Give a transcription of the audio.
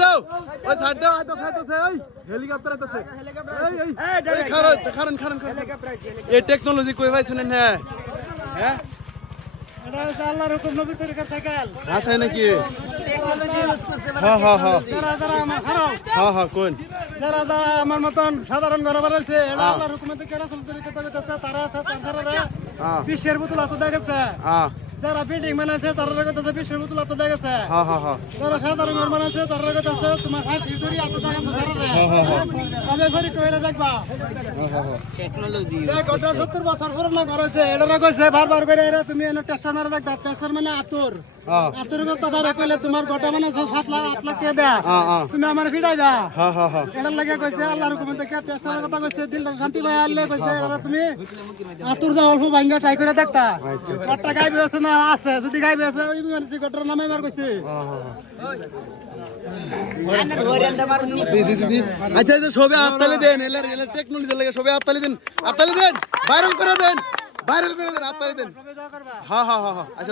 দাও ওই সাইড দাও আইতাছে এই হেলিকপ্টার আইতাছে এই খারান এই টেকনোলজি কই পাইছেন না হ্যাঁ এটা হচ্ছে আল্লাহর হুকুম নবী তরিকার সাইকেল আছে নাকি টেকনোলজি ইউজ করছে হ্যাঁ যারা আমার খারাপ কোন যারা আমার মতন সাধারণ ঘরে বাড়াইছে এটা আল্লাহর হুকুমে কেরা চলতে করতেছে তারা আছে তারা বিশ্বের বোতল হাতে দেখেছে যারা বিল্ডিং বানাইছে তারা কথা বিশ্বের বোতল হাতে দেখেছে যারা সাধারণ ঘর বানাইছে তারা কথা তোমার হাসি ধরি হাতে দেখেছে আমি ঘরে কইরা দেখবা টেকনোলজি 70 বছর পুরনো ঘর হইছে এটা কইছে বারবার করে এরা তুমি এনে টেস্টার মারা দেখতা টেস্টার মানে আতর আতর কথা তারা কইলে তোমার গোটা মানে 7 লাখ 8 লাখ টাকা দেয়া তুমি আমার ফিডাইবা এটার লাগে কইছে আল্লাহর হুকুমে থেকে টেস্টার কথা কইছে দিলটা শান্তি পায় আল্লাহ কইছে এরা তুমি আতর দাও অল্প ভাঙ্গা ট্রাই করে দেখতা কত গাইবে আছে না আছে যদি গাইবে আছে ওই মানে গোটার নামে মার কইছে আচ্ছা সবে হাততালি দেন এলার টেকনোলজি লাগে সবে হাততালি দেন ভাইরাল করে দেন হাততালি দেন হ্যাঁ আচ্ছা